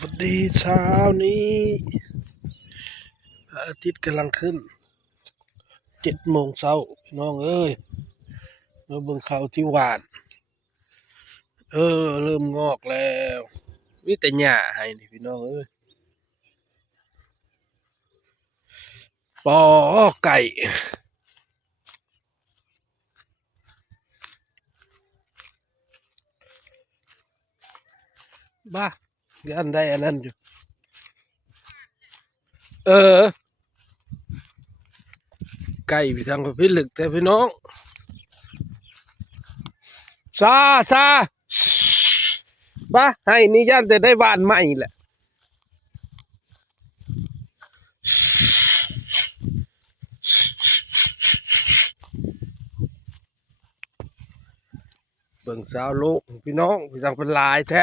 วัสดีเช้านี้พระอาทิตย์กำลังขึ้น 7 โมงเช้าพี่น้องเอ้ยมาเบิ่งข้าวที่หวานเริ่มงอกแล้วมีแต่หญ้าให้นี่พี่น้องเอ้ยปอไก่บ้าย่านได้อันนั้นอยู่ไก่พี่ทางพิลึกแต่พี่น้องซาบ้าให้นี่ย่านแต่ได้บ้านใหม่แหละเบิ่งสาวโลกพี่น้องพี่ทางเป็นลายแท้